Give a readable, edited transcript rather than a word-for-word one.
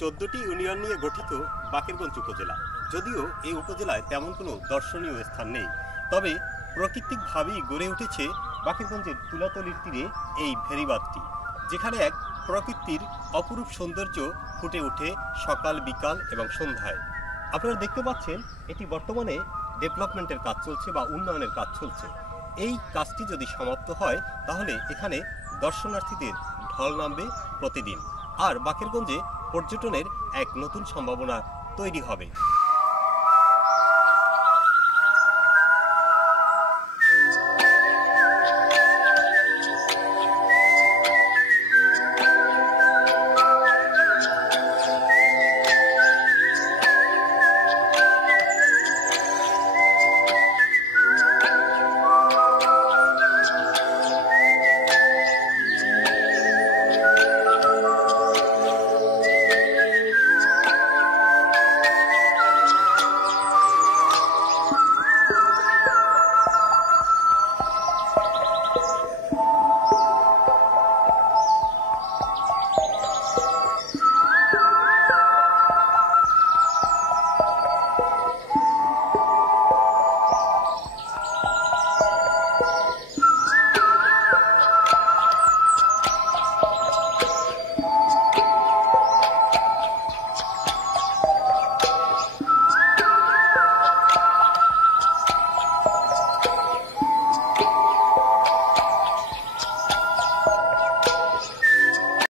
14টি union নিয়ে গঠিত বাকেরগঞ্জ উপজেলা। যদিও এই উপজেলায় তেমন কোনো দর্শনীয় স্থান নেই, তবে প্রাকৃতিকভাবেই গড়ে উঠেছে বাকেরগঞ্জের তুলাতলির তীরে এই ভেরিবাঁধটি, যেখানে এক প্রকৃতির অপরূপ সৌন্দর্য ফুটে ওঠে সকাল, বিকাল এবং সন্ধ্যায়। আপনারা দেখতে পাচ্ছেন এটি বর্তমানে ডেভেলপমেন্টের কাজ চলছে বা উন্নয়নের কাজ চলছে। এই কাজটি যদি সমাপ্ত হয় তাহলে এখানে দর্শনার্থীদের ঢল নামবে প্রতিদিন, আর বাকেরগঞ্জে পর্যটনের এক নতুন সম্ভাবনা তৈরি হবে।